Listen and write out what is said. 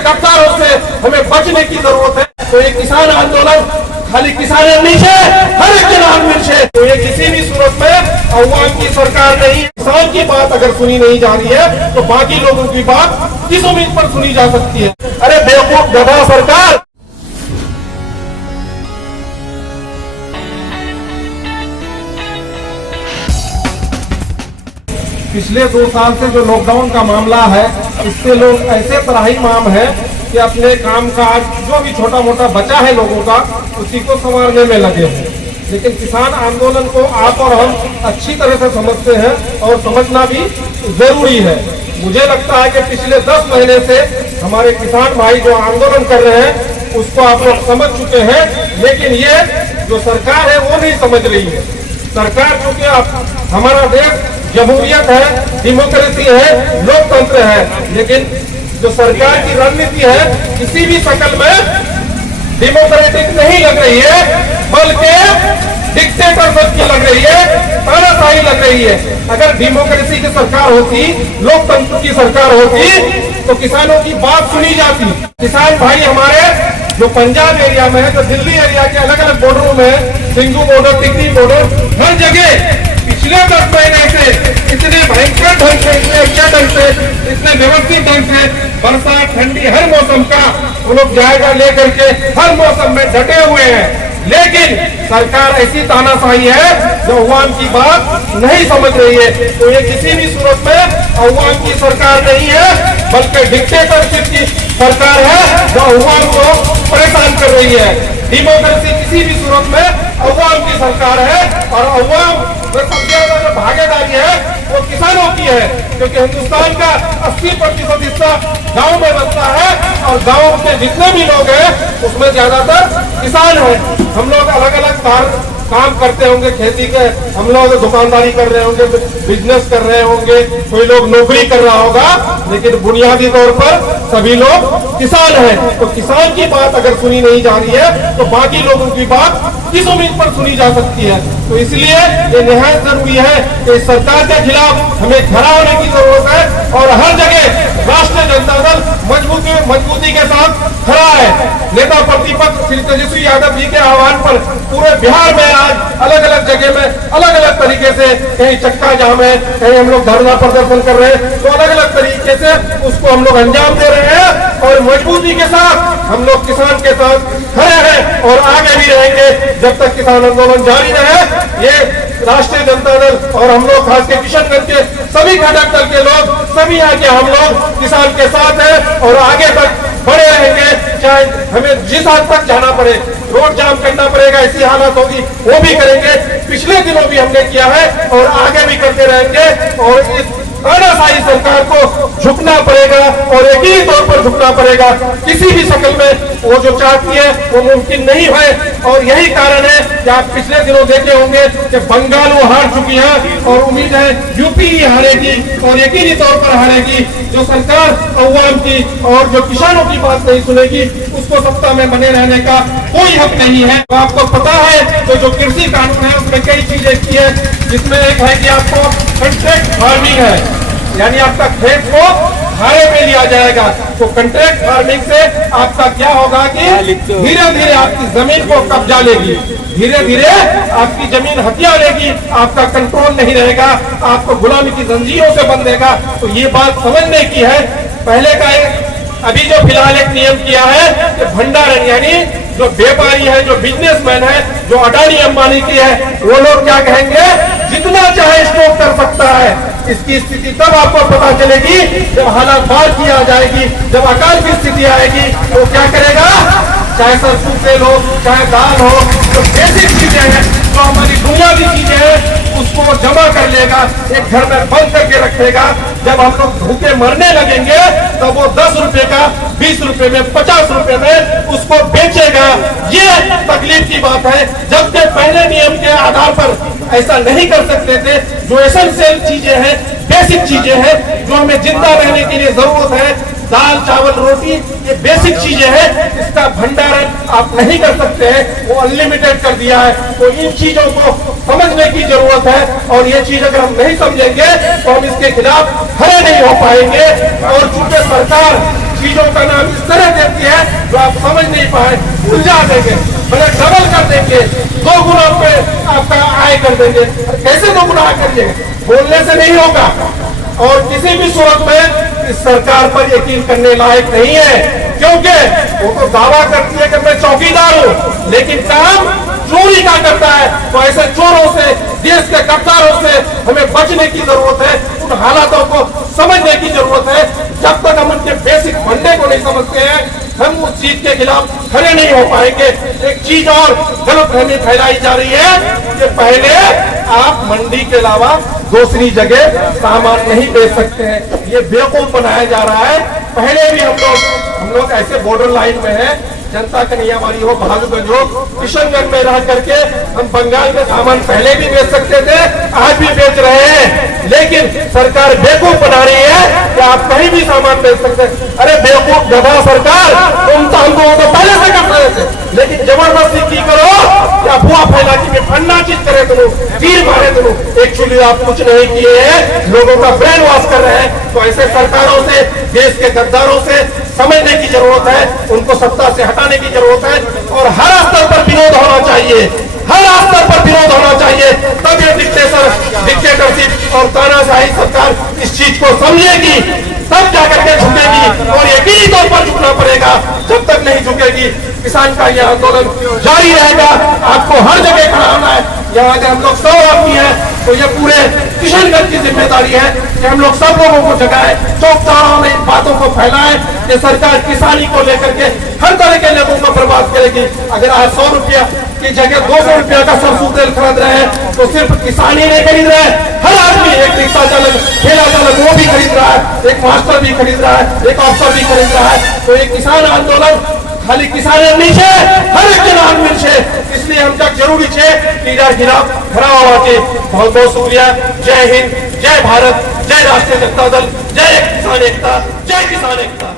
गद्दारों से हमें बचने की जरूरत है। तो ये किसान आंदोलन खाली किसान नहीं है, हर एक जनाब मिल। तो ये किसी भी सूरत में अवाम की सरकार नहीं, किसान की बात अगर सुनी नहीं जा रही है तो बाकी लोगों की बात किस उम्मीद पर सुनी जा सकती है? अरे बेवकूफ गधा सरकार। पिछले 2 साल से जो लॉकडाउन का मामला है, इससे लोग ऐसे त्राहिमाम है कि अपने काम काज जो भी छोटा मोटा बचा है लोगों का, उसी को संवारने में लगे हैं। लेकिन किसान आंदोलन को आप और हम अच्छी तरह से समझते हैं और समझना भी जरूरी है। मुझे लगता है कि पिछले 10 महीने से हमारे किसान भाई जो आंदोलन कर रहे हैं उसको आप लोग समझ चुके हैं, लेकिन ये जो सरकार है वो नहीं समझ रही है। सरकार चूंकि हमारा देश जमहूरियत है, डेमोक्रेसी है, लोकतंत्र है, लेकिन जो सरकार की रणनीति है किसी भी शक्ल में डेमोक्रेटिक नहीं लग रही है, बल्कि डिक्टेटरशिप की लग रही है, तानाशाही लग रही है। अगर डेमोक्रेसी की सरकार होती, लोकतंत्र की सरकार होती तो किसानों की बात सुनी जाती। किसान भाई हमारे जो पंजाब एरिया में है, जो दिल्ली एरिया के अलग अलग बॉर्डरों में, सिंघू बॉर्डर, टिकरी बॉर्डर, हर जगह पिछले 10 महीने से इतने भयंकर ढंग से, इतने अच्छे ढंग से, इतने व्यवस्थित ढंग से बरसात ठंडी हर मौसम का वो लोग जायजा लेकर के हर मौसम में डटे हुए हैं। लेकिन सरकार ऐसी तानाशाही है जो अवाम की बात नहीं समझ रही है। तो ये किसी भी सूरत में अवाम की सरकार नहीं है, बल्कि डिक्टेटरशिप की सरकार है जो अवाम को परेशान कर रही है। डेमोक्रेसी किसी भी सूरत में अवाम की सरकार है और अवाम जो सबसे ज्यादा जो भागीदारी है वो किसानों की है, क्योंकि हिंदुस्तान का 80% हिस्सा गांव में बसता है और गांव के जितने भी लोग हैं उसमें ज्यादातर किसान हैं। हम लोग अलग अलग काम करते होंगे, खेती के, हम लोग दुकानदारी कर रहे होंगे, बिजनेस कर रहे होंगे, कोई लोग नौकरी कर रहा होगा, लेकिन बुनियादी तौर पर सभी लोग किसान हैं। तो किसान की बात अगर सुनी नहीं जा रही है तो बाकी लोगों की बात किस उम्मीद पर सुनी जा सकती है? तो इसलिए ये निहायत जरूरी है कि इस सरकार के खिलाफ हमें खड़ा होने की जरूरत है और हर जगह राष्ट्रीय जनता दल मजबूती के साथ खड़ा है। नेता प्रतिपक्ष श्री तेजस्वी यादव जी के आह्वान पर पूरे बिहार में आज अलग अलग जगह में अलग अलग तरीके से, कहीं चक्का जाम है, कहीं हम लोग धरना प्रदर्शन कर रहे हैं, तो अलग अलग तरीके से उसको हम लोग अंजाम दे रहे हैं और मजबूती के साथ हम लोग किसान के साथ खड़े हैं और आगे भी रहेंगे जब तक किसान आंदोलन जारी रहे। ये राष्ट्रीय जनता दल और हम लोग खास के किशनगंज के सभी घटक दल के लोग, सभी यहाँ के हम लोग किसान के साथ हैं और आगे तक बढ़े रहेंगे। चाहे हमें जिस हद तक जाना पड़े, रोड जाम करना पड़ेगा, ऐसी हालत होगी वो भी करेंगे। पिछले दिनों भी हमने किया है और आगे भी करते रहेंगे और इस तानाशाही सरकार को झुकना पड़ेगा और एक ही तौर पर झुकना पड़ेगा। किसी भी शक्ल में वो जो चाहती है वो मुमकिन नहीं है और यही कारण है कि आप पिछले दिनों देखे होंगे कि बंगाल वो हार चुकी है और उम्मीद है यूपी ही हारेगी और यकीनी तौर पर हारेगी। जो सरकार अवाम की और जो किसानों की बात नहीं सुनेगी उसको सत्ता में बने रहने का कोई हक नहीं है। तो आपको पता है तो जो कृषि कानून है उसमें कई चीजें की है, जिसमें एक है कि आपको कॉन्ट्रैक्ट फार्मिंग है, यानी आपका खेत को भाड़े पे लिया जाएगा। तो कॉन्ट्रैक्ट फार्मिंग से आपका क्या होगा कि धीरे धीरे आपकी जमीन को कब्जा लेगी, धीरे धीरे आपकी जमीन हथिया लेगी, आपका कंट्रोल नहीं रहेगा, आपको गुलामी की जंजीरों से बंधेगा। तो ये बात समझने की है। पहले का अभी जो फिलहाल एक नियम किया है कि भंडारण, यानी जो व्यापारी है, जो बिजनेसमैन है, जो अडानी अंबानी की है, वो लोग क्या कहेंगे, जितना चाहे स्टॉक कर सकता है। इसकी स्थिति तब आपको पता चलेगी जब हालात बाढ़ की आ जाएगी, जब अकाल की स्थिति आएगी तो क्या करेगा, चाहे सरसों तेल हो, चाहे दाल हो, जो बेसिक चीजें हैं, जो हमारी बुनियादी चीजें हैं, उसको जमा कर लेगा, एक घर में बंद करके रखेगा। जब हम लोग भूखे मरने लगेंगे तब वो 10 रुपए का 20 रुपए में, 50 रुपए में उसको बेचेगा। ये तकलीफ की बात है। जबकि पहले नियम के आधार पर ऐसा नहीं कर सकते थे। जो एसेंशियल चीजें हैं, बेसिक चीजें हैं, जो हमें जिंदा रहने के लिए जरूरत है, दाल चावल रोटी, ये बेसिक चीजें हैं, इसका भंडारण आप नहीं कर सकते हैं, वो अनलिमिटेड कर दिया है। तो इन चीजों को समझने की जरूरत है और ये चीज अगर हम नहीं समझेंगे तो हम इसके खिलाफ खड़े नहीं हो पाएंगे। और चूंकि सरकार चीजों का नाम इस तरह देती है जो आप समझ नहीं पाए, उलझा देंगे, मतलब डबल कर देंगे, 2 गुना पे आपका आय कर देंगे। कैसे 2 गुना करिए? बोलने से नहीं होगा। और किसी भी सूरत में इस सरकार पर यकीन करने लायक नहीं है, क्योंकि वो तो दावा करती है कि मैं चौकीदार हूं, लेकिन काम चोरी का करता है। तो ऐसे चोरों से, देश के गद्दारों से हमें बचने की जरूरत है, उन हालातों को समझने की जरूरत है। जब तक हम उनके बेसिक फंडे को नहीं समझते हैं, हम उस चीज के खिलाफ खड़े नहीं हो पाएंगे। एक चीज और गलतफहमी फैलाई जा रही है कि पहले आप मंडी के अलावा दूसरी जगह सामान नहीं बेच सकते हैं, ये बेवकूफ बनाया जा रहा है। पहले भी हम लोग ऐसे बॉर्डर लाइन में है, जनता कन्याकुमारी हो, बहादुरगंज हो, किशनगंज में रह करके हम बंगाल में सामान पहले भी बेच सकते थे, आज भी बेच रहे हैं। लेकिन सरकार बेवकूफ बना रही है कि आप कहीं भी सामान बेच सकते हैं। अरे बेवकूफ गधा सरकार, तुम तो हमको तो पहले से कर रहे थे, लेकिन जबरदस्ती की करो या अफवाह फैला के फन्ना चीज करे तुम, तीर मारे तुम, एक्चुअली आप कुछ नहीं किए हैं, लोगों का ब्रेन वॉश कर रहे हैं। तो ऐसे सरकारों से, देश के गद्दारों से समझने की जरूरत है, उनको सत्ता से हटाने की जरूरत है। और हर स्तर पर विरोध होना चाहिए, हर स्तर पर विरोध होना चाहिए, तब ये डिक्टेटरशिप और तानाशाही सरकार इस चीज को समझेगी, तब जाकर के झुकेगी। और यकीनी तौर पर झुकना पड़ेगा, जब तक नहीं झुकेगी किसान का यह आंदोलन जारी रहेगा। आपको हर जगह खड़ा होना है। यहाँ अगर हम लोग 100 आदमी है तो ये पूरे किशनगंज की जिम्मेदारी है कि हम लोग सब लोगों को जगाए, चौक चौराहों में इन बातों को फैलाएं कि सरकार किसानी को लेकर के हर तरह के लोगों को बर्बाद करेगी। अगर आज 100 रुपया की जगह 200 रुपया का सरसों तेल खरीद रहे हैं तो सिर्फ किसान ही नहीं खरीद रहे हैं, हर आदमी, एक रिक्शा चालक, ठेला चालक वो भी खरीद रहा है, एक मास्टर भी खरीद रहा है, एक अफसर भी खरीद रहा है। तो ये किसान आंदोलन खाली किसान नहीं है, हर एक जन आदमी है। इसलिए हम तक जरूरी है कि खिलाफ खड़ा होना चाहिए। बहुत बहुत शुक्रिया। जय हिंद, जय भारत, जय राष्ट्रीय जनता दल, जय किसान एकता, जय किसान एकता।